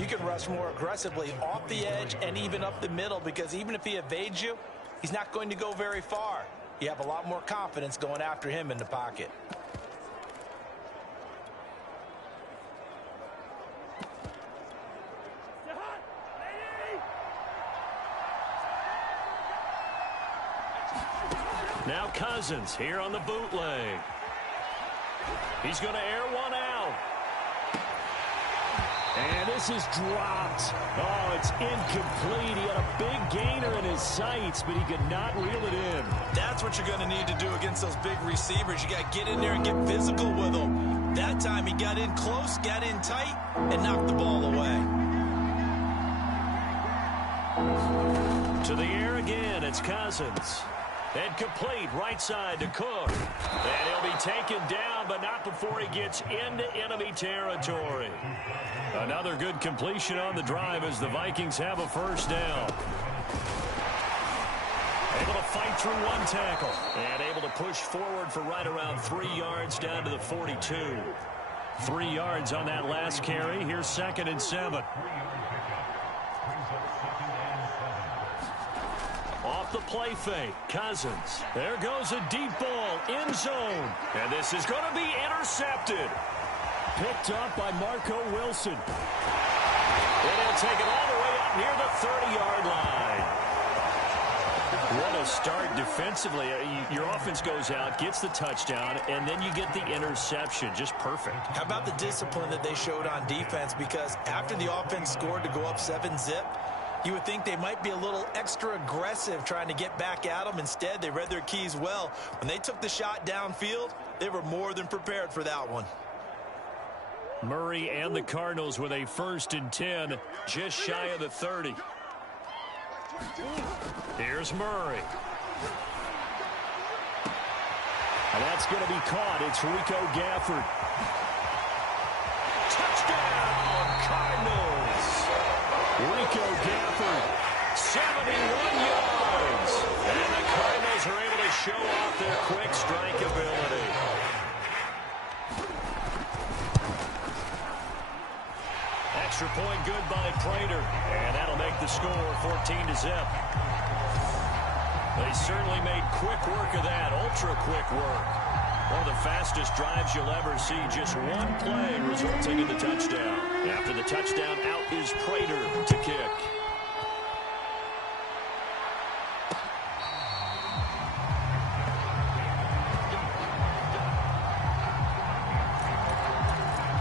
You can rush more aggressively off the edge and even up the middle, because even if he evades you, he's not going to go very far. You have a lot more confidence going after him in the pocket. Now Cousins here on the bootleg. He's going to air one out. And this is dropped. Oh, it's incomplete. He had a big gainer in his sights, but he could not reel it in. That's what you're going to need to do against those big receivers. You got to get in there and get physical with them. That time he got in close, got in tight, and knocked the ball away. To the air again, it's Cousins. And complete right side to Cook. And he'll be taken down, but not before he gets into enemy territory. Another good completion on the drive as the Vikings have a first down. Able to fight through one tackle. And able to push forward for right around 3 yards down to the 42. 3 yards on that last carry. Here's 2nd and 7. Off the play fake, Cousins. There goes a deep ball, end zone. And this is going to be intercepted. Picked up by Marco Wilson. And he'll take it all the way up near the 30-yard line. What a start defensively. Your offense goes out, gets the touchdown, and then you get the interception. Just perfect. How about the discipline that they showed on defense? Because after the offense scored to go up 7-zip, you would think they might be a little extra aggressive trying to get back at them. Instead, they read their keys well. When they took the shot downfield, they were more than prepared for that one. Murray and the Cardinals with a 1st and 10, just shy of the 30. Here's Murray. And that's going to be caught. It's Rico Gafford. Touchdown, Cardinals. Rico Gafford, 71 yards. And the Cardinals are able to show off their quick strike ability. Extra point good by Prater. And that'll make the score 14-zip. They certainly made quick work of that, ultra-quick work. One of the fastest drives you'll ever see, just one play resulting in the touchdown. After the touchdown, out is Prater to kick.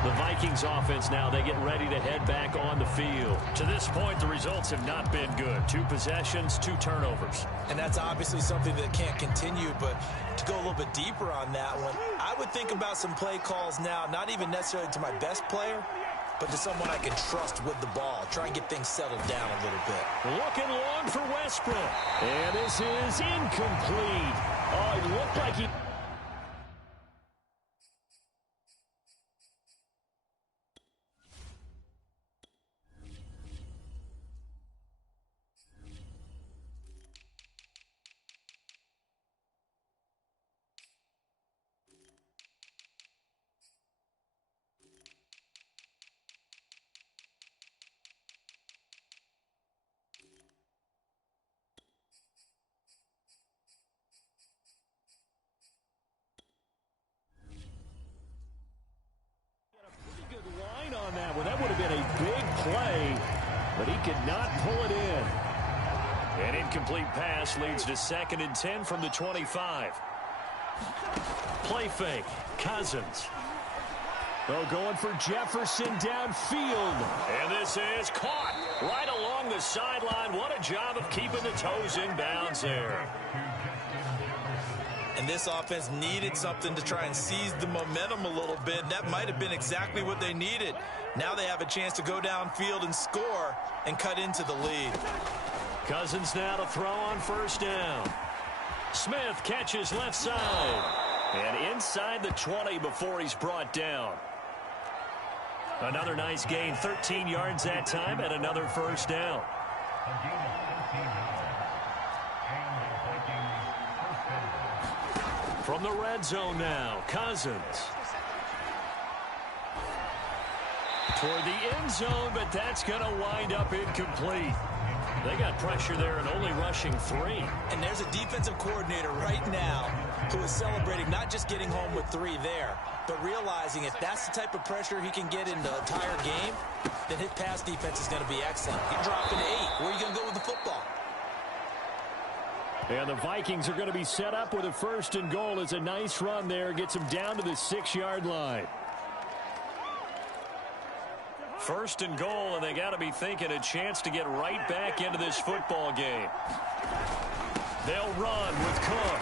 The Vikings offense now, they get ready to head back on the field. To this point, the results have not been good. 2 possessions, 2 turnovers. And that's obviously something that can't continue, but to go a little bit deeper on that one, I would think about some play calls now, not even necessarily to my best player, but to someone I can trust with the ball. Try and get things settled down a little bit. Looking long for Westbrook. And this is incomplete. Oh, it looked like he... That would have been a big play, but he could not pull it in. An incomplete pass leads to 2nd and 10 from the 25. Play fake, Cousins. Oh, going for Jefferson downfield. And this is caught right along the sideline. What a job of keeping the toes in bounds there. And this offense needed something to try and seize the momentum a little bit. That might have been exactly what they needed. Now they have a chance to go downfield and score and cut into the lead. Cousins now to throw on 1st down. Smith catches left side. And inside the 20 before he's brought down. Another nice gain, 13 yards that time, and another 1st down. From the red zone now, Cousins. Toward the end zone, but that's going to wind up incomplete. They got pressure there and only rushing 3. And there's a defensive coordinator right now who is celebrating not just getting home with 3 there, but realizing if that's the type of pressure he can get in the entire game, then his pass defense is going to be excellent. You're dropping 8. Where are you going to go with the football? And the Vikings are going to be set up with a 1st and goal. It's a nice run there. Gets them down to the 6-yard line. 1st and goal, and they got to be thinking a chance to get right back into this football game. They'll run with Cook,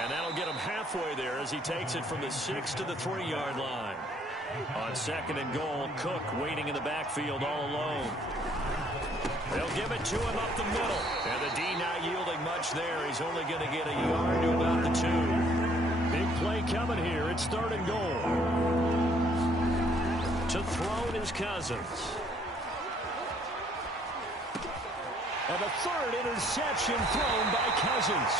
and that'll get him halfway there as he takes it from the 6 to the 3-yard line. On 2nd and goal, Cook waiting in the backfield all alone. They'll give it to him up the middle, and the D not yielding much there. He's only going to get a yard to about the 2. Big play coming here. It's 3rd and goal. To throw is Cousins. And the 3rd interception thrown by Cousins.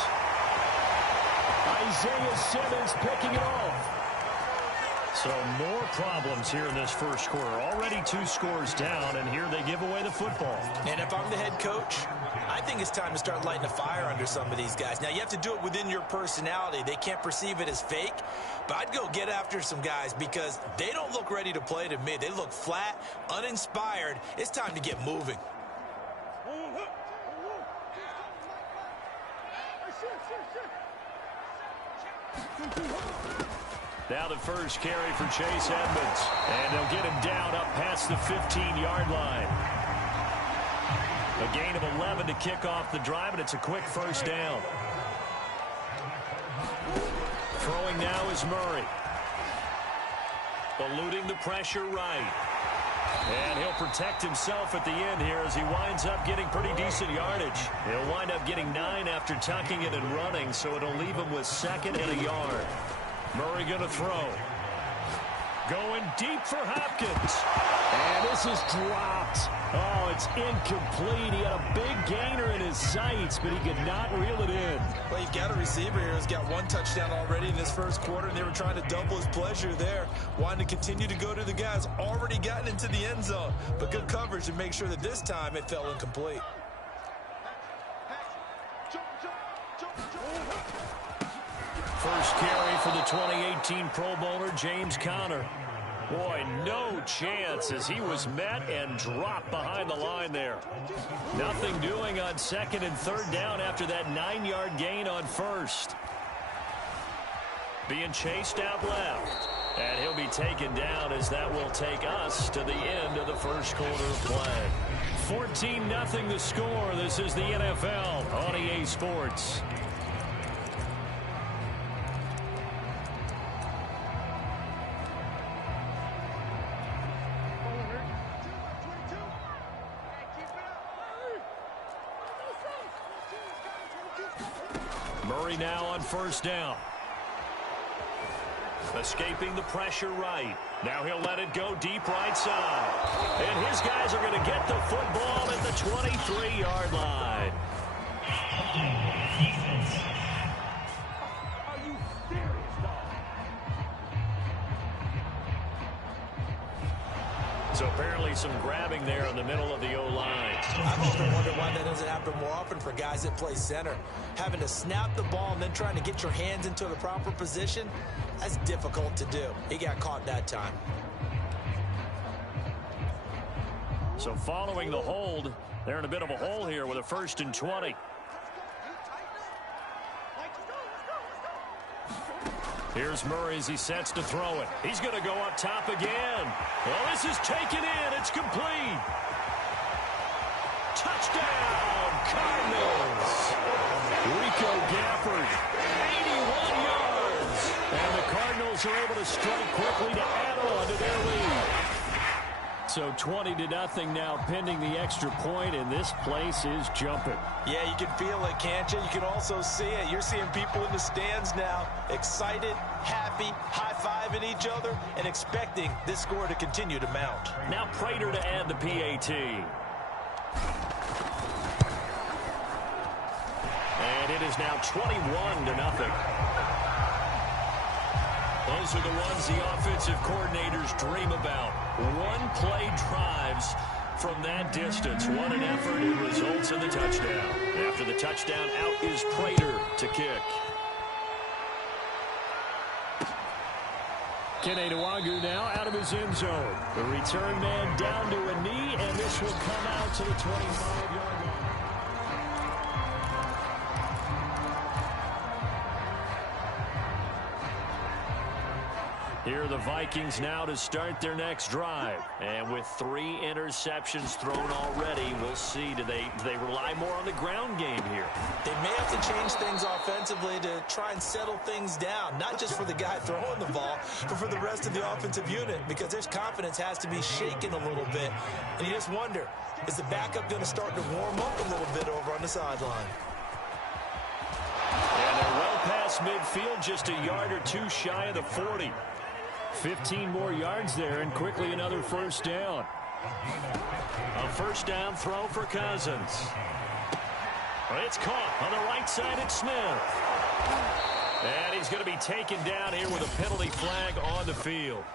Isaiah Simmons picking it off. So more problems here in this first quarter. Already 2 scores down, and here they give away the football. And if I'm the head coach, I think it's time to start lighting a fire under some of these guys. Now, you have to do it within your personality. They can't perceive it as fake, but I'd go get after some guys because they don't look ready to play to me. They look flat, uninspired. It's time to get moving. Now the first carry for Chase Edmonds. And they'll get him down up past the 15-yard line. A gain of 11 to kick off the drive, and it's a quick 1st down. Throwing now is Murray. Eluding the pressure right. And he'll protect himself at the end here as he winds up getting pretty decent yardage. He'll wind up getting 9 after tucking it and running, so it'll leave him with 2nd and a yard. Murray going to throw. Going deep for Hopkins. And this is dropped. Oh, it's incomplete. He had a big gainer in his sights, but he could not reel it in. Well, you've got a receiver here who's got 1 touchdown already in this first quarter, and they were trying to double his pleasure there, wanting to continue to go to the guys already gotten into the end zone. But good coverage to make sure that this time it fell incomplete. First carry for the 2018 Pro Bowler, James Conner. Boy, no chance as he was met and dropped behind the line there. Nothing doing on 2nd and 3rd down after that 9-yard gain on 1st. Being chased out left. And he'll be taken down as that will take us to the end of the first quarter of play. 14-0 the score. This is the NFL on EA Sports. Murray now on 1st down. Escaping the pressure right. Now he'll let it go deep right side. And his guys are going to get the football at the 23-yard line. So apparently some grabbing there in the middle of the O-line. I've often wondered why that doesn't happen more often for guys that play center. Having to snap the ball and then trying to get your hands into the proper position, that's difficult to do. He got caught that time. So following the hold, they're in a bit of a hole here with a 1st and 20. Here's Murray as he sets to throw it. He's going to go up top again. Well, this is taken in. It's complete. Touchdown, Cardinals. Rico Gafford, 81 yards. And the Cardinals are able to strike quickly to add on to their lead. So 20-0 now pending the extra point, and this place is jumping. Yeah, you can feel it, can't you? You can also see it. You're seeing people in the stands now, excited, happy, high-fiving each other, and expecting this score to continue to mount. Now Prater to add the PAT. And it is now 21-0. Those are the ones the offensive coordinators dream about. One-play drives from that distance. What an effort. It results in the touchdown. After the touchdown, out is Prater to kick. Kene Nwagu now out of his end zone. The return man down to a knee, and this will come out to the 25-yard line. Here are the Vikings now to start their next drive. And with 3 interceptions thrown already, we'll see. Do they rely more on the ground game here? They may have to change things offensively to try and settle things down, not just for the guy throwing the ball, but for the rest of the offensive unit, because their confidence has to be shaken a little bit. And you just wonder, is the backup going to start to warm up a little bit over on the sideline? And they're well past midfield, just a yard or 2 shy of the 40. 15 more yards there, and quickly another first down. A first down throw for Cousins. It's caught on the right side at Smith. And he's going to be taken down here with a penalty flag on the field.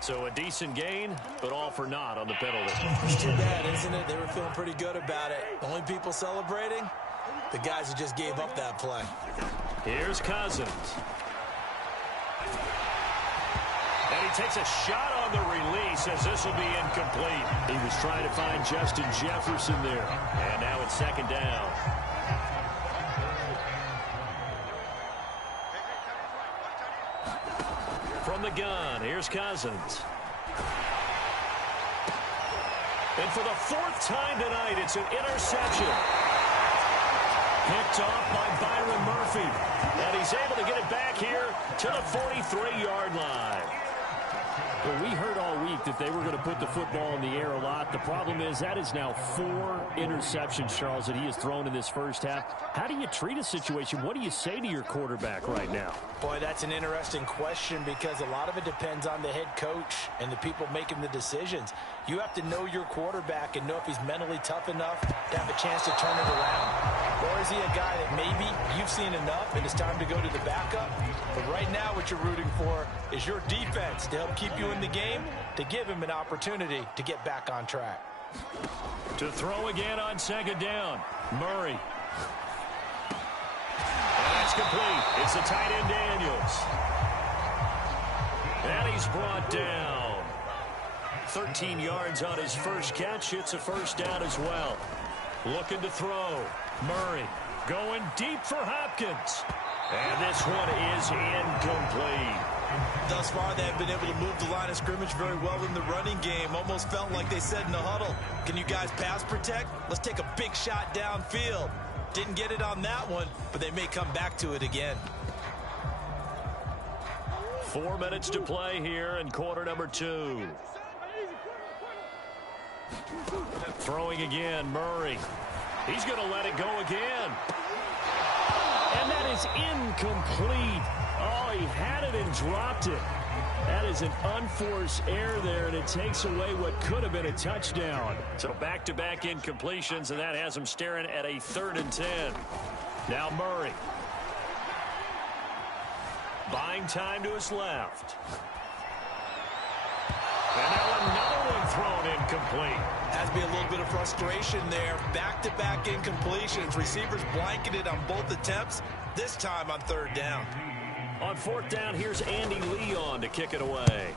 So a decent gain, but all for naught on the penalty. It's too bad, isn't it? They were feeling pretty good about it. The only people celebrating, the guys who just gave up that play. Here's Cousins. And he takes a shot on the release as this will be incomplete. He was trying to find Justin Jefferson there. And now it's second down. From the gun, here's Cousins. And for the 4th time tonight, it's an interception. Picked off by Byron Murphy. And he's able to get it back here to the 43-yard line. Well, we heard all week that they were going to put the football in the air a lot. The problem is that is now 4 interceptions, Charles, that he has thrown in this first half. How do you treat a situation? What do you say to your quarterback right now? Boy, that's an interesting question because a lot of it depends on the head coach and the people making the decisions. You have to know your quarterback and know if he's mentally tough enough to have a chance to turn it around. Or is he a guy that maybe you've seen enough and it's time to go to the backup? But right now what you're rooting for is your defense to help keep you in the game, to give him an opportunity to get back on track. To throw again on second down, Murray. And that's complete. It's the tight end Daniels. And he's brought down. 13 yards on his first catch. It's a first down as well. Looking to throw. Murray going deep for Hopkins. And this one is incomplete. Thus far, they've been able to move the line of scrimmage very well in the running game. Almost felt like they said in the huddle, can you guys pass protect? Let's take a big shot downfield. Didn't get it on that one, but they may come back to it again. 4 minutes to play here in quarter number 2. Throwing again, Murray. He's going to let it go again. And that is incomplete. Oh, he had it and dropped it. That is an unforced error there, and it takes away what could have been a touchdown. So back-to-back incompletions, and that has him staring at a 3rd and 10. Now Murray. Buying time to his left. And now another one thrown incomplete. Has to be a little bit of frustration there. Back-to-back incompletions. Receivers blanketed on both attempts, this time on 3rd down. On 4th down, here's Andy Leon to kick it away.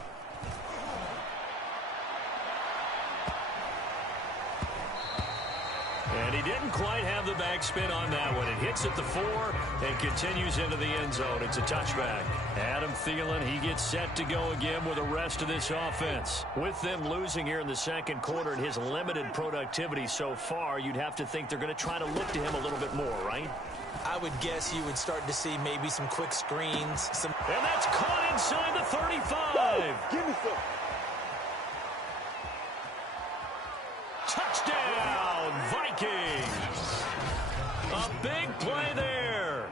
And he didn't quite have the backspin on that one. It hits at the 4 and continues into the end zone. It's a touchback. Adam Thielen, he gets set to go again with the rest of this offense. With them losing here in the second quarter and his limited productivity so far, you'd have to think they're going to try to look to him a little bit more, right? I would guess you would start to see maybe some quick screens. And that's caught inside the 35. Give me some. Touchdown, Vikings. A big play there.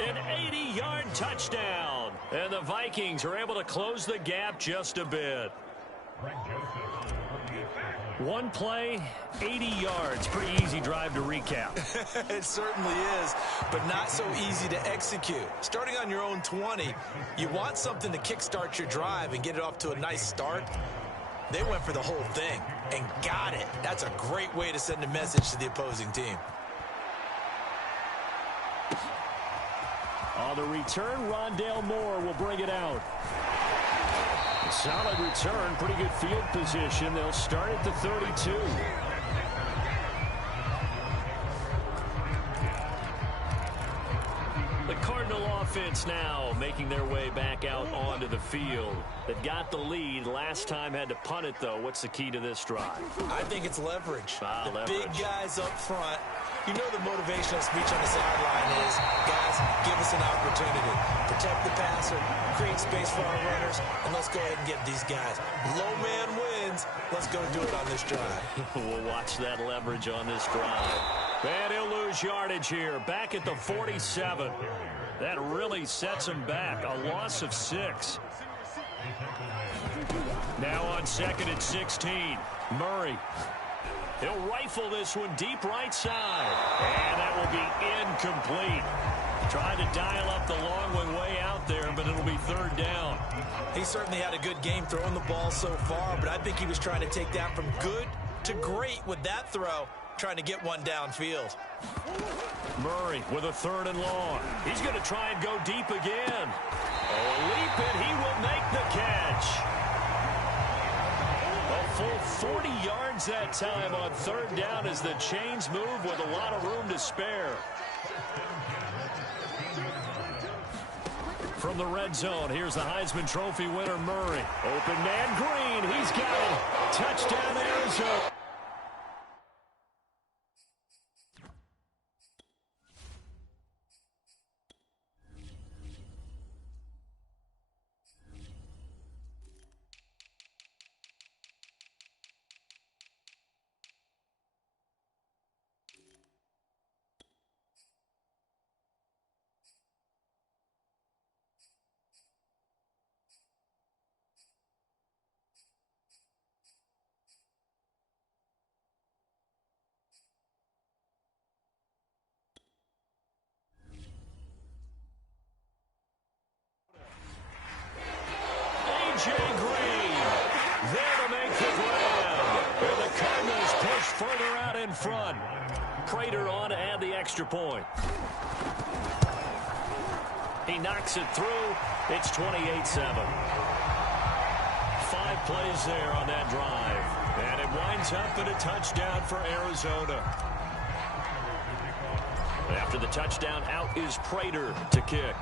An 80-yard touchdown. And the Vikings are able to close the gap just a bit. One play, 80 yards. Pretty easy drive to recap. It certainly is, but not so easy to execute. Starting on your own 20, you want something to kickstart your drive and get it off to a nice start. They went for the whole thing and got it. That's a great way to send a message to the opposing team. On the return, Rondale Moore will bring it out. Solid return, pretty good field position. They'll start at the 32. The Cardinal offense now making their way back out onto the field. They've got the lead. Last time had to punt it, though. What's the key to this drive? I think it's leverage. Leverage. Big guys up front. You know the motivational speech on the sideline is, guys, give us an opportunity. Protect the passer, create space for our runners, and let's go ahead and get these guys. Low man wins. Let's go do it on this drive. We'll watch that leverage on this drive. And he'll lose yardage here. Back at the 47. That really sets him back. A loss of 6. Now on 2nd and 16. Murray. He'll rifle this one deep right side. And that will be incomplete. Trying to dial up the long one way out there, but it'll be 3rd down. He certainly had a good game throwing the ball so far, but I think he was trying to take that from good to great with that throw, trying to get one downfield. Murray with a 3rd and long. He's going to try and go deep again. Oh, leap it. He will make the catch. A full 40 yards that time on 3rd down as the chains move with a lot of room to spare. From the red zone, here's the Heisman Trophy winner, Murray. Open man, Green. He's got it. Touchdown, Arizona. Green there to make the grab. And the Cardinals push further out in front. Prater on to add the extra point. He knocks it through. It's 28-7. 5 plays there on that drive. And it winds up in a touchdown for Arizona. After the touchdown, out is Prater to kick.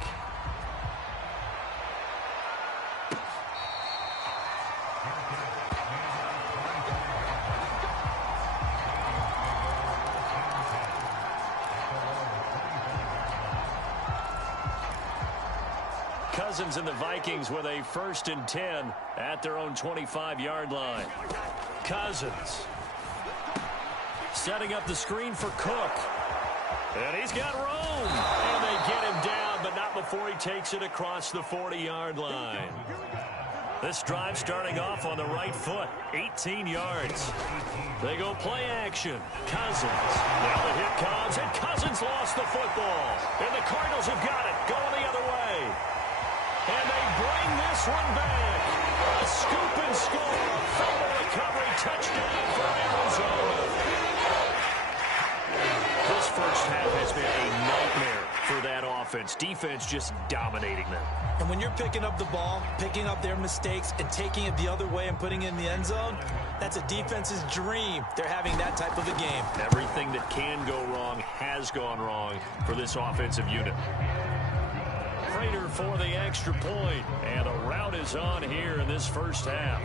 Cousins and the Vikings with a 1st and 10 at their own 25-yard line. Cousins setting up the screen for Cook. And he's got room. And they get him down, but not before he takes it across the 40-yard line. This drive starting off on the right foot. 18 yards. They go play action. Cousins. Now the hit comes, and Cousins lost the football. And the Cardinals have got it. Going the other way. And they bring this one back. A scoop and score. Fumble recovery. Touchdown for Arizona. This first half has been a nightmare for that offense. Defense just dominating them. And when you're picking up the ball, picking up their mistakes, and taking it the other way and putting it in the end zone, that's a defense's dream. They're having that type of a game. Everything that can go wrong has gone wrong for this offensive unit. Prater for the extra point, and a rout is on here in this first half.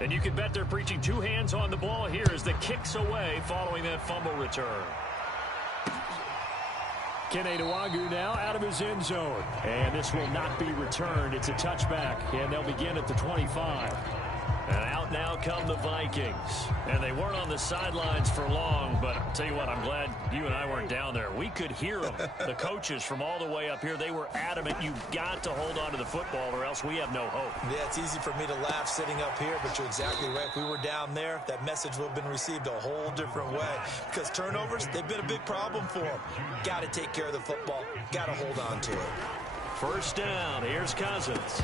And you can bet they're preaching 2 hands on the ball here as the kick's away following that fumble return. Kene Nwangwu now out of his end zone. And this will not be returned. It's a touchback, and they'll begin at the 25. And out now come the Vikings. And they weren't on the sidelines for long, but I'll tell you what, I'm glad you and I weren't down there. We could hear them, the coaches from all the way up here. They were adamant, you've got to hold on to the football or else we have no hope. Yeah, it's easy for me to laugh sitting up here, but you're exactly right. If we were down there, that message would have been received a whole different way. Because turnovers, they've been a big problem for them. Got to take care of the football. Got to hold on to it. First down, here's Cousins.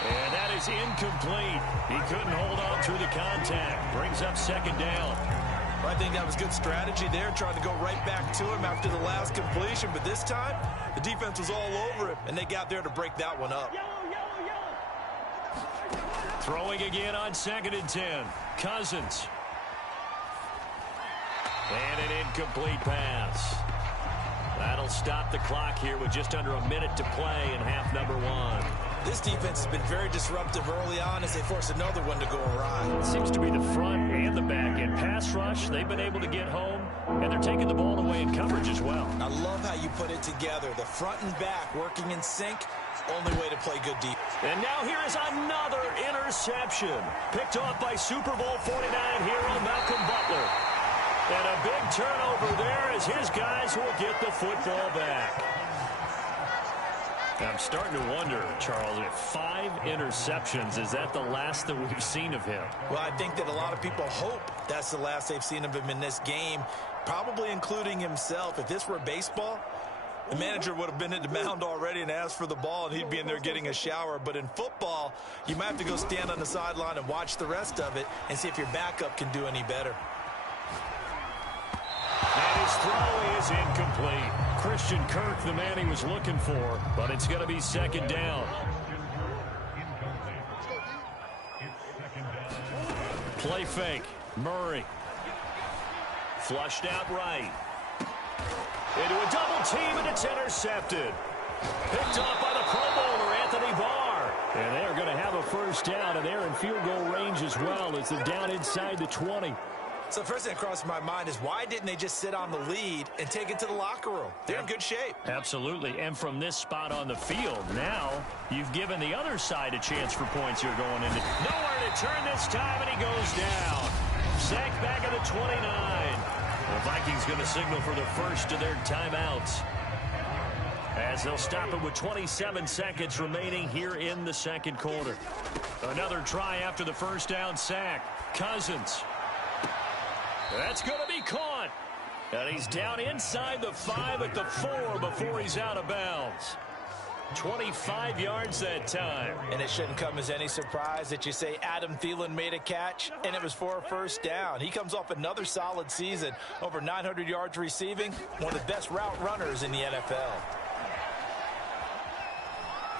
And that is incomplete. He couldn't hold on through the contact. Brings up second down. Well, I think that was good strategy there, trying to go right back to him after the last completion. But this time, the defense was all over him, and they got there to break that one up. Throwing again on 2nd and 10. Cousins. And an incomplete pass. That'll stop the clock here with just under a minute to play in half number 1. This defense has been very disruptive early on as they force another one to go awry. It seems to be the front and the back end. Pass rush, they've been able to get home, and they're taking the ball away in coverage as well. I love how you put it together. The front and back working in sync, only way to play good deep. And now here is another interception. Picked off by Super Bowl 49 hero Malcolm Butler. And a big turnover there as his guys will get the football back. I'm starting to wonder, Charles, if 5 interceptions, is that the last that we've seen of him? Well, I think that a lot of people hope that's the last they've seen of him in this game, probably including himself. If this were baseball, the manager would have been at the mound already and asked for the ball, and he'd be in there getting a shower. But in football, you might have to go stand on the sideline and watch the rest of it and see if your backup can do any better. And his throw is incomplete. Christian Kirk, the man he was looking for, but it's going to be second down. Play fake. Murray. Flushed out right. Into a double team, and it's intercepted. Picked off by the Pro Bowler, Anthony Barr. And they're going to have a first down, and they're in field goal range as well as they're down inside the 20. So the first thing that crosses my mind is why didn't they just sit on the lead and take it to the locker room? They're in good shape. Absolutely. And from this spot on the field, now you've given the other side a chance for points here going into. Nowhere to turn this time, and he goes down. Sacked back at the 29. The Vikings going to signal for the first of their timeouts, as they'll stop it with 27 seconds remaining here in the second quarter. Another try after the first down sack. Cousins. That's going to be caught. And he's down inside the 5 at the 4 before he's out of bounds. 25 yards that time. And it shouldn't come as any surprise that you say Adam Thielen made a catch, and it was for a first down. He comes off another solid season, over 900 yards receiving, one of the best route runners in the NFL.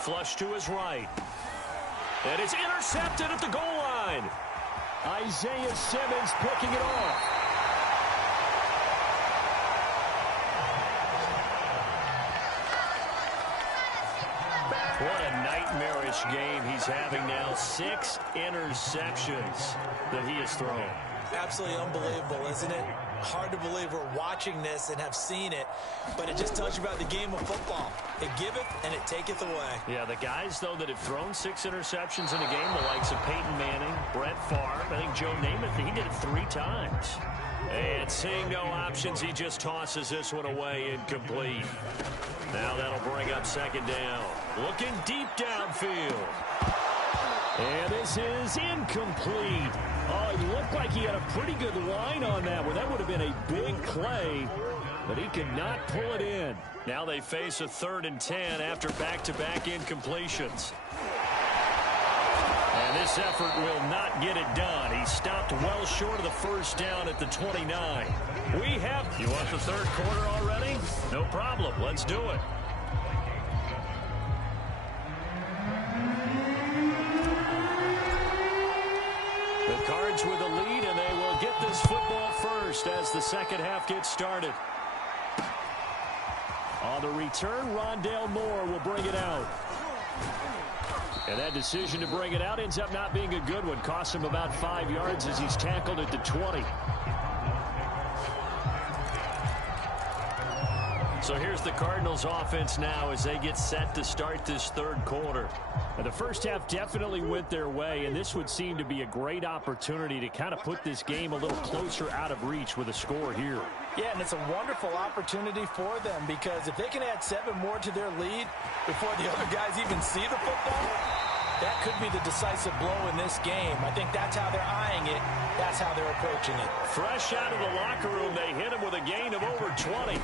Flush to his right. And it's intercepted at the goal line. Isaiah Simmons picking it off. What a nightmarish game he's having now. 6 interceptions that he has thrown. Absolutely unbelievable, isn't it? Hard to believe we're watching this and have seen it, but it just tells you about the game of football. It giveth and it taketh away. Yeah, the guys, though, that have thrown 6 interceptions in a game, the likes of Peyton Manning, Brett Favre, I think Joe Namath, he did it 3 times. And seeing no options, he just tosses this one away incomplete. Now that'll bring up second down. Looking deep downfield. And this is incomplete. Oh, it looked like he had a pretty good line on that one. That would have been a big play, but he could not pull it in. Now they face a 3rd and 10 after back-to-back incompletions. And this effort will not get it done. He stopped well short of the first down at the 29. You want the third quarter already? No problem. Let's do it. The Cards with the lead, and they will get this football first as the second half gets started. On the return, Rondale Moore will bring it out. And that decision to bring it out ends up not being a good one. Costs him about 5 yards as he's tackled at the 20. So here's the Cardinals offense now as they get set to start this third quarter. And the first half definitely went their way, and this would seem to be a great opportunity to kind of put this game a little closer out of reach with a score here. Yeah, and it's a wonderful opportunity for them because if they can add 7 more to their lead before the other guys even see the football, that could be the decisive blow in this game. I think that's how they're eyeing it. That's how they're approaching it. Fresh out of the locker room, they hit him with a gain of over 20.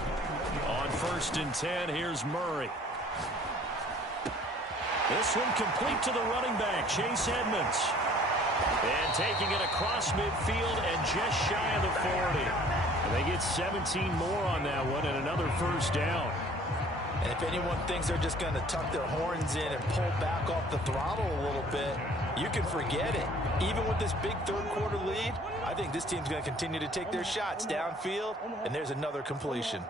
On 1st and 10, here's Murray. This one complete to the running back, Chase Edmonds. And taking it across midfield and just shy of the 40. And they get 17 more on that one and another first down. And if anyone thinks they're just going to tuck their horns in and pull back off the throttle a little bit, you can forget it. Even with this big third quarter lead, I think this team's going to continue to take their shots downfield, and there's another completion.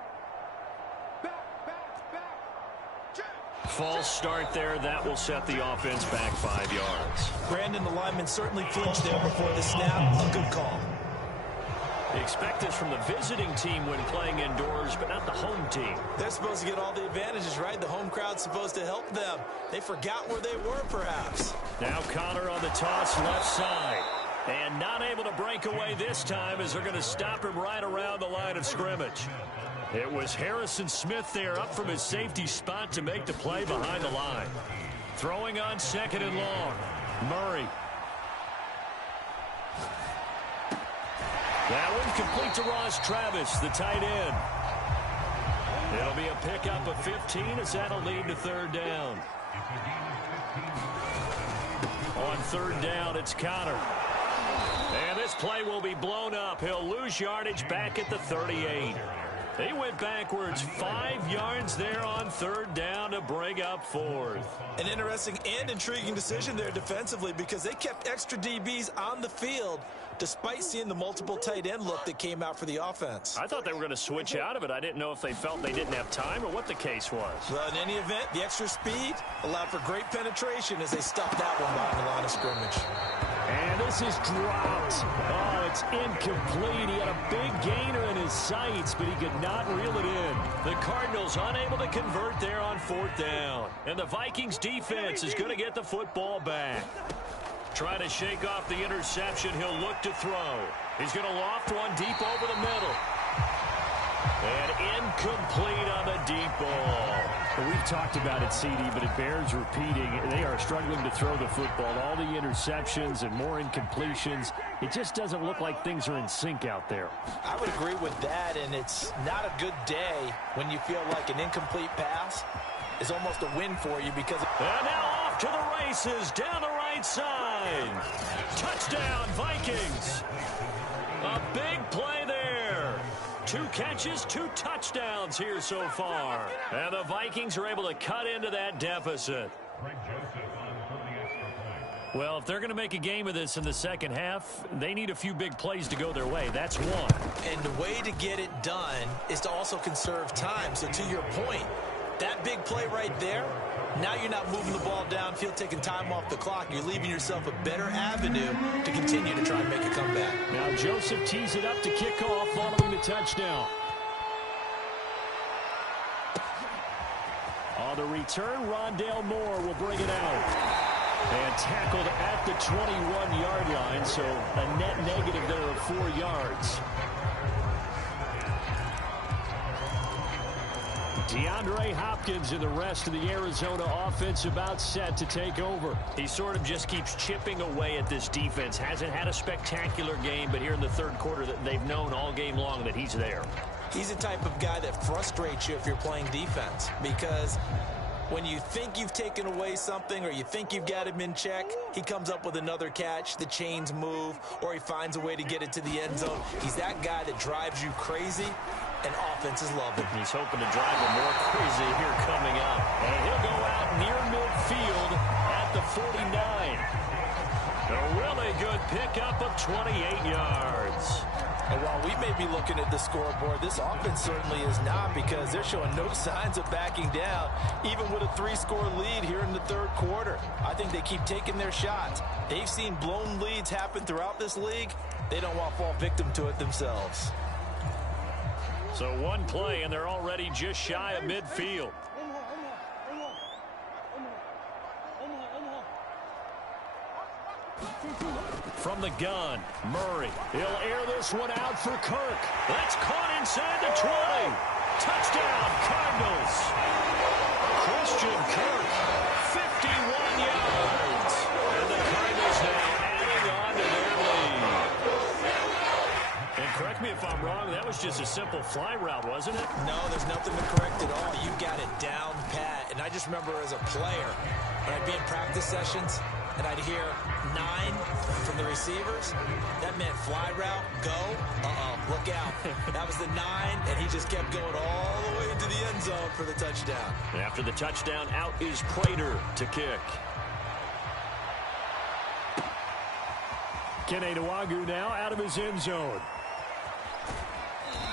False start there. That will set the offense back 5 yards. Brandon, the lineman certainly flinched there before the snap. A good call. They expect this from the visiting team when playing indoors, but not the home team. They're supposed to get all the advantages, right? The home crowd's supposed to help them. They forgot where they were, perhaps. Now Connor on the toss left side. And not able to break away this time as they're going to stop him right around the line of scrimmage. It was Harrison Smith there up from his safety spot to make the play behind the line. Throwing on 2nd and long. Murray. That one complete to Ross Travis, the tight end. It'll be a pickup of 15 as that'll lead to 3rd down. On 3rd down, it's Connor. And this play will be blown up. He'll lose yardage back at the 38. He went backwards 5 yards there on 3rd down to bring up 4th. An interesting and intriguing decision there defensively because they kept extra DBs on the field despite seeing the multiple tight end look that came out for the offense. I thought they were going to switch out of it. I didn't know if they felt they didn't have time or what the case was. Well, in any event, the extra speed allowed for great penetration as they stuffed that one behind the line of scrimmage. And this is dropped. Oh, it's incomplete. He had a big gainer in his sights, but he could not reel it in. The Cardinals unable to convert there on 4th down. And the Vikings defense is going to get the football back. Trying to shake off the interception. He'll look to throw. He's going to loft one deep over the middle. And incomplete on the deep ball. Well, we've talked about it, CD, but it bears repeating. They are struggling to throw the football. All the interceptions and more incompletions. It just doesn't look like things are in sync out there. I would agree with that, and it's not a good day when you feel like an incomplete pass is almost a win for you because... And now off to the races down the right side. Touchdown, Vikings. A big play there. 2 catches, 2 touchdowns here so far. And the Vikings are able to cut into that deficit. Well, if they're going to make a game of this in the second half, they need a few big plays to go their way. That's one. And the way to get it done is to also conserve time. So to your point, that big play right there, now you're not moving the ball downfield, taking time off the clock. You're leaving yourself a better avenue to continue to try and make a comeback. Now Joseph tees it up to kick off following the touchdown. On the return, Rondale Moore will bring it out. And tackled at the 21-yard line, so a net negative there of 4 yards. DeAndre Hopkins and the rest of the Arizona offense about set to take over. He sort of just keeps chipping away at this defense. Hasn't had a spectacular game, but here in the third quarter, that they've known all game long that he's there. He's the type of guy that frustrates you if you're playing defense because when you think you've taken away something or you think you've got him in check, he comes up with another catch, the chains move, or he finds a way to get it to the end zone. He's that guy that drives you crazy, and offenses love him. He's hoping to drive him more crazy here coming up. And he'll go out near midfield at the 49. A really good pickup of 28 yards. And while we may be looking at the scoreboard, this offense certainly is not because they're showing no signs of backing down, even with a 3-score lead here in the third quarter. I think they keep taking their shots. They've seen blown leads happen throughout this league. They don't want to fall victim to it themselves. So one play, and they're already just shy of midfield. From the gun, Murray. He'll air this one out for Kirk. That's caught inside the 20. Touchdown, Cardinals. Christian Kirk, 51 yards. And the Cardinals now adding on to their lead. And correct me if I'm wrong, that was just a simple fly route, wasn't it? No, there's nothing to correct at all. You got it down pat. And I just remember as a player, when I'd be in practice sessions, and I'd hear 9 from the receivers. That meant fly route, go, look out. That was the 9, and he just kept going all the way into the end zone for the touchdown. After the touchdown, out is Prater to kick. Kene Nwangwu now out of his end zone.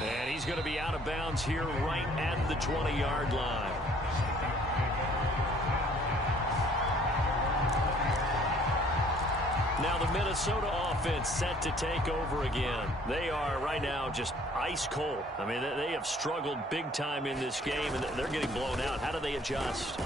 And he's going to be out of bounds here right at the 20-yard line. Now the Minnesota offense set to take over again. They are right now just ice cold. I mean, they have struggled big time in this game, and they're getting blown out. How do they adjust?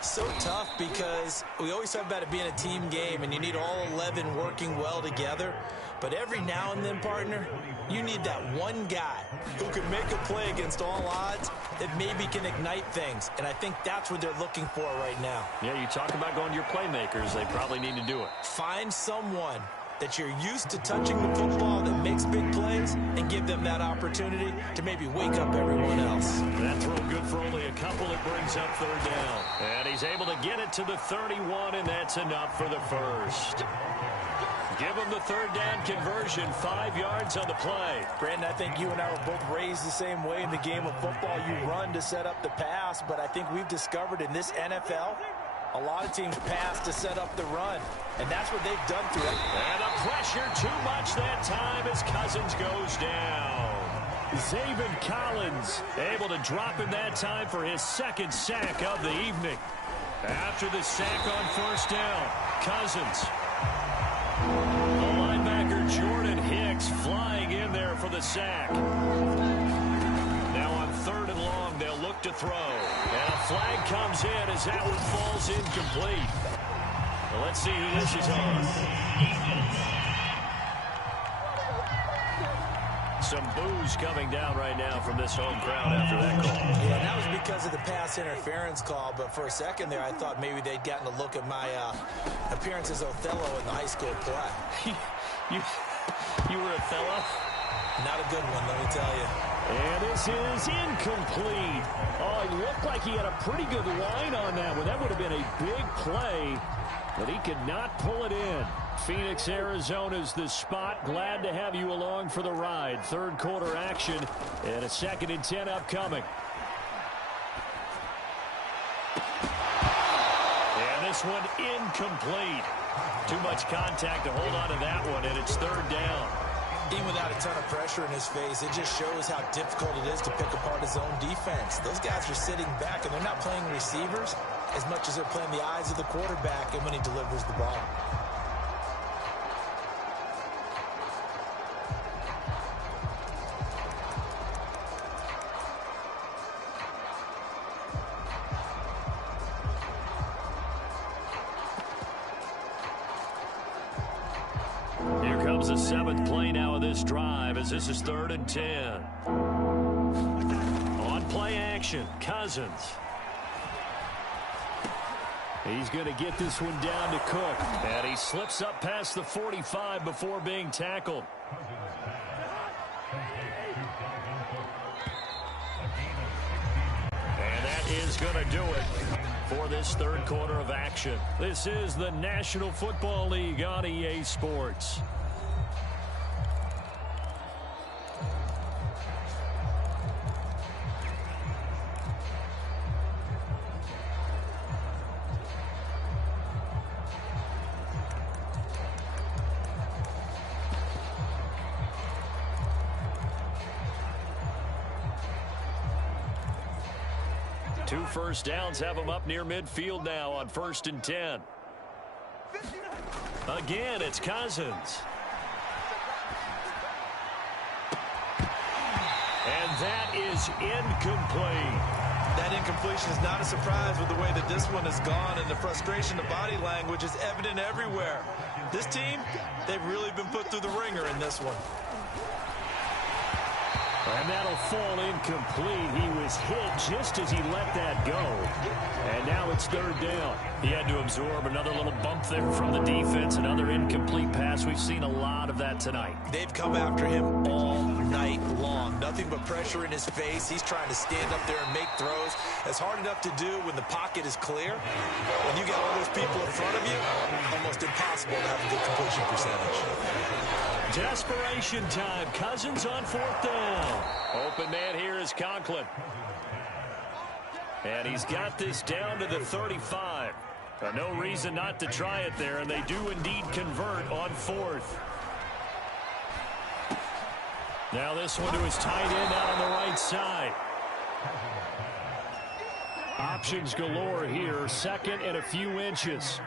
So tough because we always talk about it being a team game, and you need all 11 working well together. But every now and then, partner, you need that one guy who can make a play against all odds that maybe can ignite things. And I think that's what they're looking for right now. Yeah, you talk about going to your playmakers. They probably need to do it. Find someone that you're used to touching the football that makes big plays and give them that opportunity to maybe wake up everyone else. That throw good for only a couple. It brings up third down. And he's able to get it to the 31, and that's enough for the first. Give him the third down conversion, 5 yards on the play. Brandon, I think you and I were both raised the same way in the game of football. You run to set up the pass, but I think we've discovered in this NFL, a lot of teams pass to set up the run, and that's what they've done to it. And the pressure too much that time as Cousins goes down. Zaven Collins able to drop in that time for his second sack of the evening. After the sack on first down, Cousins. The linebacker Jordan Hicks flying in there for the sack. Now on 3rd and long, they'll look to throw. And a flag comes in as that one falls incomplete. Well, let's see who this is on. Some boos coming down right now from this home crowd after that call. Yeah, that was because of the pass interference call, but for a second there, I thought maybe they'd gotten a look at my appearance as Othello in the high school play. You were Othello? Not a good one, let me tell you. And this is incomplete. Oh, he looked like he had a pretty good line on that one. That would have been a big play, but he could not pull it in. Phoenix, Arizona's the spot. Glad to have you along for the ride. Third quarter action and a 2nd and 10 upcoming. And this one incomplete. Too much contact to hold on to that one, and it's 3rd down. Even without a ton of pressure in his face, it just shows how difficult it is to pick apart his own defense. Those guys are sitting back, and they're not playing receivers as much as they're playing the eyes of the quarterback and when he delivers the ball. The 7th play now of this drive as this is 3rd and 10. On play action, Cousins. He's going to get this one down to Cook. And he slips up past the 45 before being tackled. And that is going to do it for this 3rd quarter of action. This is the National Football League on EA Sports. Two first downs have them up near midfield now on 1st and 10. Again, it's Cousins. And that is incomplete. That incompletion is not a surprise with the way that this one has gone, and the frustration, the body language is evident everywhere. This team, they've really been put through the ringer in this one. And that'll fall incomplete. He was hit just as he let that go. And now it's third down. He had to absorb another little bump there from the defense, another incomplete pass. We've seen a lot of that tonight. They've come after him all night long. Nothing but pressure in his face. He's trying to stand up there and make throws. It's hard enough to do when the pocket is clear. When you got all those people in front of you, almost impossible to have a good completion percentage. Desperation time. Cousins on fourth down. Open man here is Conklin. And he's got this down to the 35. No reason not to try it there, and they do indeed convert on fourth. Now this one to his tight end out on the right side. Options galore here. Second and a few inches.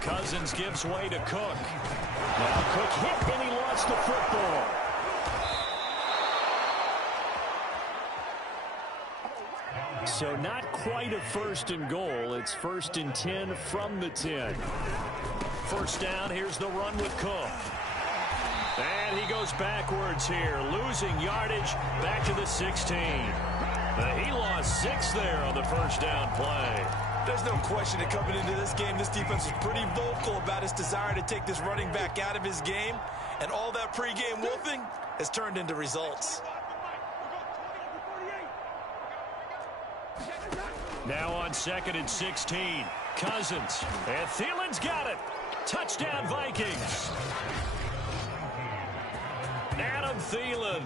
Cousins gives way to Cook. Now Cook hit and he lost the football. So not quite a first and goal. It's first and 10 from the 10. First down, here's the run with Cook. And he goes backwards here, losing yardage back to the 16. He lost 6 there on the first down play. There's no question that coming into this game, this defense was pretty vocal about its desire to take this running back out of his game. And all that pregame wolfing has turned into results. Now on second and 16, Cousins. And Thielen's got it. Touchdown, Vikings. Adam Thielen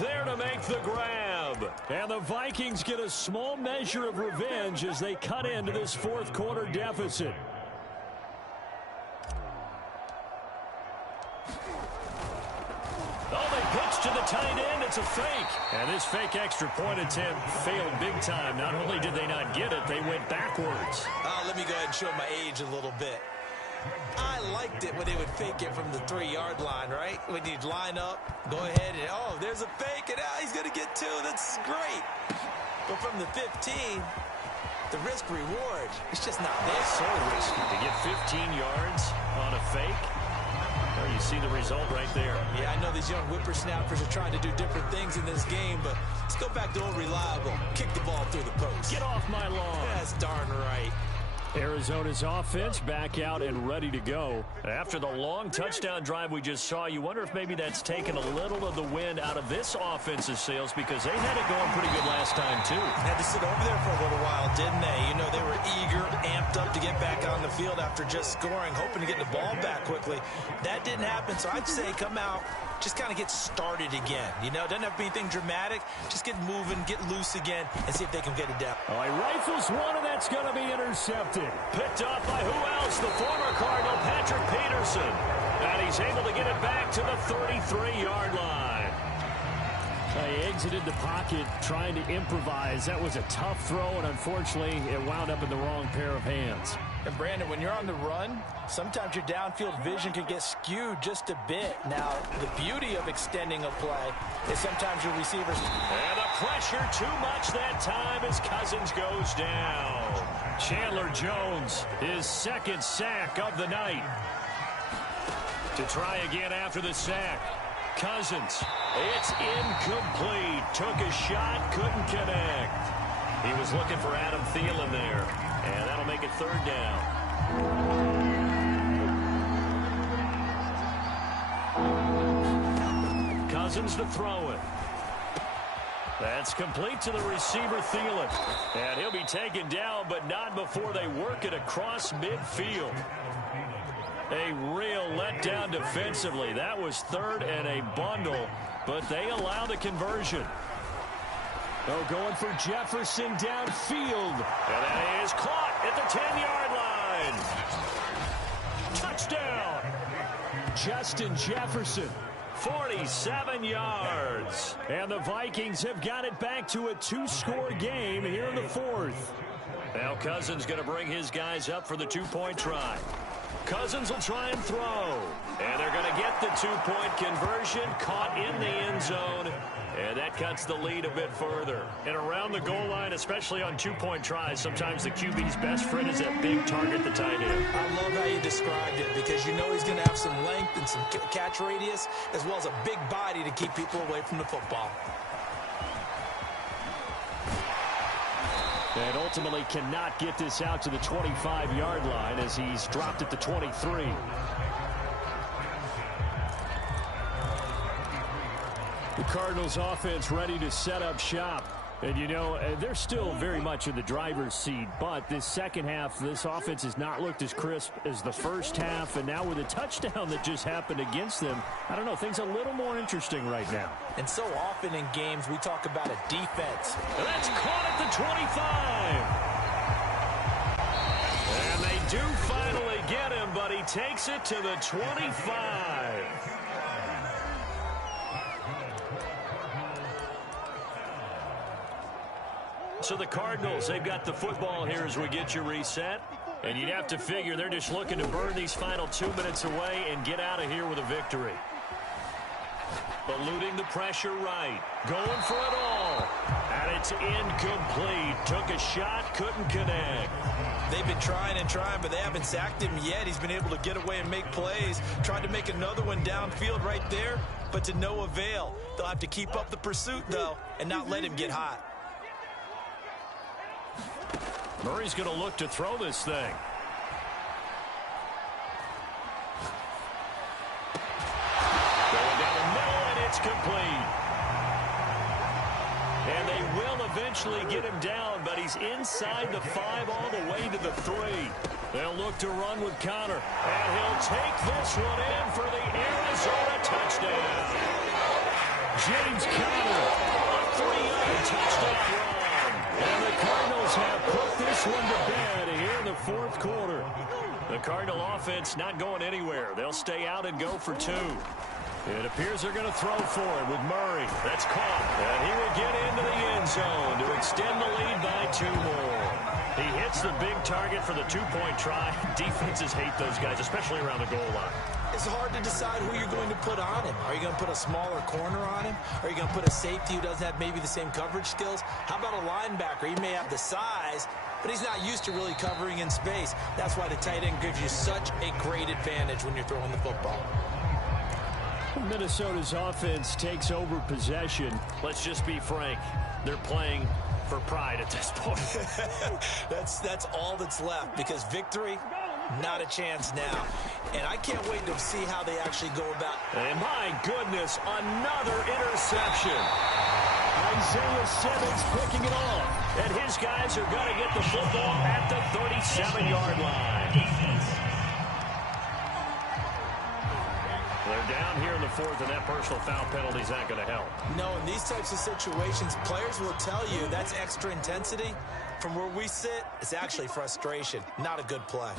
there to make the grab. And the Vikings get a small measure of revenge as they cut into this fourth quarter deficit. Oh, they pitch to the tight end. It's a fake. And this fake extra point attempt failed big time. Not only did they not get it, they went backwards. Let me go ahead and show my age a little bit. I liked it when they would fake it from the 3-yard line, right? When you'd line up, go ahead, and oh, there's a fake, and he's going to get 2. That's great. But from the 15, the risk-reward, it's just not there. So risky to get 15 yards on a fake. Well, you see the result right there. Yeah, I know these young whippersnappers are trying to do different things in this game, but let's go back to old reliable. Kick the ball through the post. Get off my lawn. That's darn right. Arizona's offense back out and ready to go. After the long touchdown drive we just saw, you wonder if maybe that's taken a little of the wind out of this offense's sails, because they had it going pretty good last time, too. Had to sit over there for a little while, didn't they? You know, they were eager, amped up to get back on the field after just scoring, hoping to get the ball back quickly. That didn't happen, so I'd say come out, just kind of get started again. You know, doesn't have to be anything dramatic. Just get moving, get loose again, and see if they can get it down. Oh, he rifles one, and that's going to be intercepted. Picked up by who else? The former Cardinal, Patrick Peterson. And he's able to get it back to the 33-yard line. He exited the pocket trying to improvise. That was a tough throw, and unfortunately, it wound up in the wrong pair of hands. And Brandon, when you're on the run, sometimes your downfield vision can get skewed just a bit. Now, the beauty of extending a play is sometimes your receivers... And the pressure too much that time as Cousins goes down. Chandler Jones, his second sack of the night. To try again after the sack. Cousins, it's incomplete. Took a shot, couldn't connect. He was looking for Adam Thielen there. And that'll make it third down. Cousins to throw it. That's complete to the receiver, Thielen. And he'll be taken down, but not before they work it across midfield. A real letdown defensively. That was third and a bundle, but they allow the conversion. Oh, going for Jefferson downfield. And that is caught at the 10-yard line. Touchdown. Justin Jefferson. 47 yards. And the Vikings have got it back to a 2-score game here in the fourth. Now Cousins going to bring his guys up for the 2-point try. Cousins will try and throw. And they're going to get the two-point conversion, caught in the end zone, and that cuts the lead a bit further. And around the goal line, especially on two-point tries, sometimes the QB's best friend is that big target, the tight end. I love how you described it because you know he's going to have some length and some catch radius as well as a big body to keep people away from the football. And ultimately cannot get this out to the 25-yard line as he's dropped at the 23. The Cardinals offense ready to set up shop. And, you know, they're still very much in the driver's seat. But this second half, this offense has not looked as crisp as the first half. And now with a touchdown that just happened against them, I don't know, things a little more interesting right now. And so often in games, we talk about a defense. And that's caught at the 25. And they do finally get him, but he takes it to the 25. So the Cardinals, they've got the football here as we get you reset. And you'd have to figure they're just looking to burn these final 2 minutes away and get out of here with a victory. Eluding the pressure right. Going for it all. And it's incomplete. Took a shot, couldn't connect. They've been trying and trying, but they haven't sacked him yet. He's been able to get away and make plays. Tried to make another one downfield right there, but to no avail. They'll have to keep up the pursuit, though, and not let him get hot. Murray's going to look to throw this thing. Going down the middle, and it's complete. And they will eventually get him down, but he's inside the 5 all the way to the 3. They'll look to run with Connor, and he'll take this one in for the Arizona touchdown. James Conner, a 3-yard touchdown run. And the Cardinals have put this one to bed here in the fourth quarter. The Cardinal offense not going anywhere. They'll stay out and go for 2. It appears they're going to throw for it with Murray. That's caught. And he will get into the end zone to extend the lead by 2 more. He hits the big target for the 2-point try. Defenses hate those guys, especially around the goal line. It's hard to decide who you're going to put on him. Are you going to put a smaller corner on him? Are you going to put a safety who doesn't have maybe the same coverage skills? How about a linebacker? He may have the size, but he's not used to really covering in space. That's why the tight end gives you such a great advantage when you're throwing the football. Minnesota's offense takes over possession. Let's just be frank. They're playing for pride at this point. That's all that's left because victory, not a chance now. And I can't wait to see how they actually go about. And my goodness, another interception. Isaiah Simmons picking it off. And his guys are going to get the football at the 37-yard line. They're down here in the fourth, and that personal foul penalty is not going to help. No, in these types of situations, players will tell you that's extra intensity. From where we sit, it's actually frustration. Not a good play.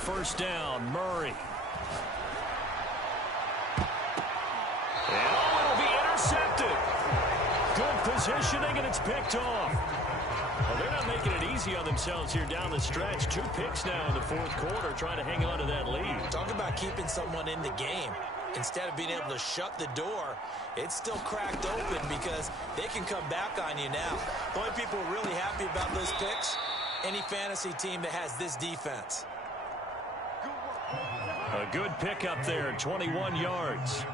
First down, Murray. And it'll be intercepted. Good positioning, and it's picked off. Well, they're not making it easy on themselves here down the stretch. 2 picks now in the fourth quarter, trying to hang on to that lead. Talk about keeping someone in the game. Instead of being able to shut the door, it's still cracked open because they can come back on you now. The only people really happy about those picks, any fantasy team that has this defense. A good pickup there, 21 yards.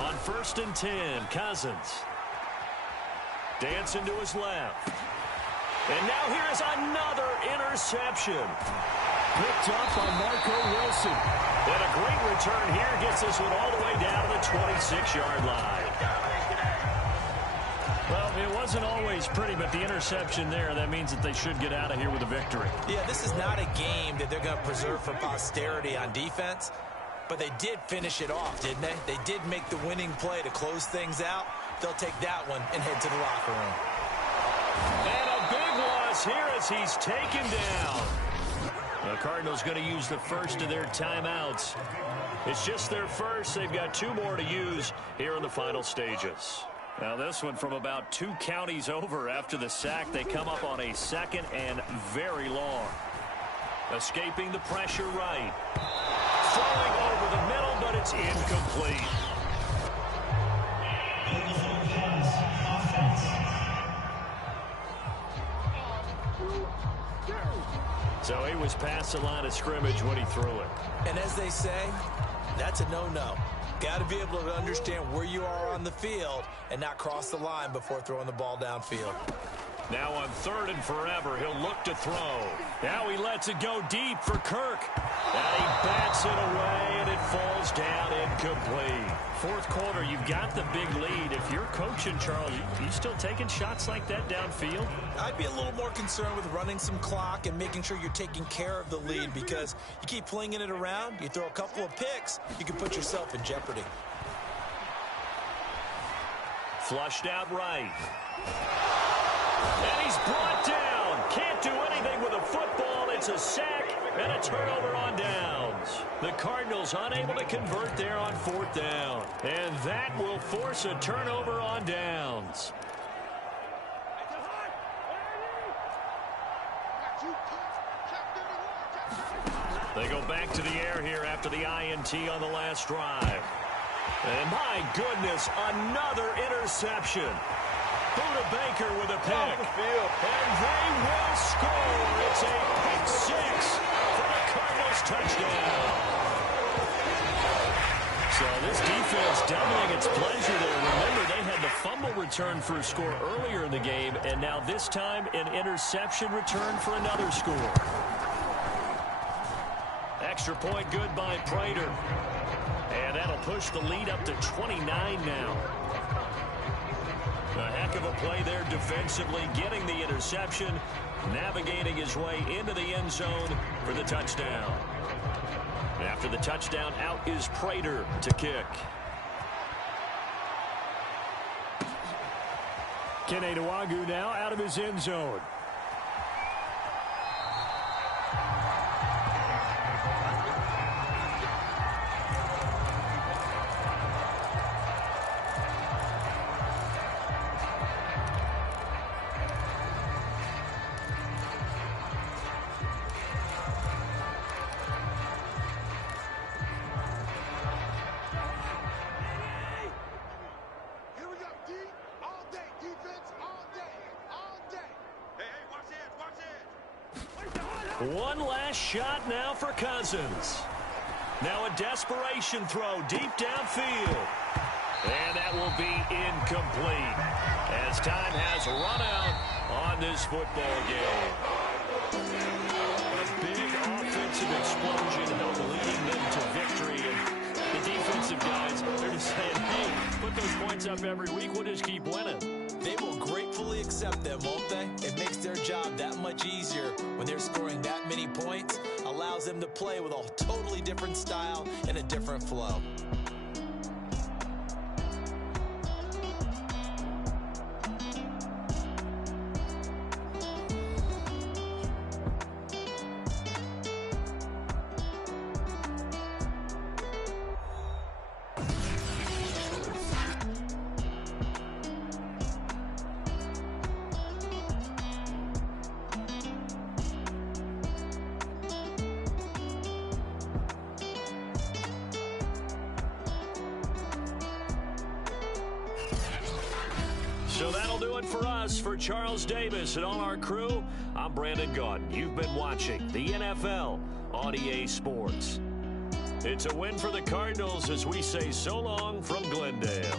On 1st and 10, Cousins. Dancing to his left. And now here is another interception. Picked up by Marco Wilson. And a great return here gets this one all the way down to the 26-yard line. Well, it wasn't always pretty, but the interception there, that means that they should get out of here with a victory. Yeah, this is not a game that they're going to preserve for posterity on defense, but they did finish it off, didn't they? They did make the winning play to close things out. They'll take that one and head to the locker room. And a big loss here as he's taken down. The Cardinals going to use the first of their timeouts. It's just their first. They've got 2 more to use here in the final stages. Now this one from about 2 counties over after the sack. They come up on a 2nd and very long. Escaping the pressure right. Throwing over the middle, but It's incomplete. So he was past the line of scrimmage when he threw it. And as they say, that's a no-no. Got to be able to understand where you are on the field and not cross the line before throwing the ball downfield. Now on 3rd and forever, he'll look to throw. Now he lets it go deep for Kirk. And he bats it away, and it falls down incomplete. 4th quarter, you've got the big lead. If you're coaching, Charles, you still taking shots like that downfield? I'd be a little more concerned with running some clock and making sure you're taking care of the lead, because you keep flinging it around, you throw a couple of picks, you can put yourself in jeopardy. Flushed out right. And he's brought down. Can't do anything with a football. It's a sack and a turnover on downs. The Cardinals unable to convert there on 4th down. And that will force a turnover on downs. They go back to the air here after the INT on the last drive. And my goodness, another interception. Buda Baker with a pick. And they will score. It's a pick 6 for the Cardinals touchdown. So this defense doubling its pleasure there. Remember, they had the fumble return for a score earlier in the game, and now this time an interception return for another score. Extra point good by Prater. And that'll push the lead up to 29 now. A heck of a play there defensively, getting the interception, navigating his way into the end zone for the touchdown. After the touchdown, out is Prater to kick. Kene Nwangwu now out of his end zone. One last shot now for Cousins. Now a desperation throw deep downfield. And that will be incomplete as time has run out on this football game. A big offensive explosion helped leading them to victory. And the defensive guys, they're just saying, hey, put those points up every week. We'll just keep winning. They will gratefully accept them, won't they? It makes their job that much easier when they're scoring that many points. Allows them to play with a totally different style and a different flow. So that'll do it for us. For Charles Davis and all our crew, I'm Brandon Gaudin. You've been watching the NFL on EA Sports. It's a win for the Cardinals as we say so long from Glendale.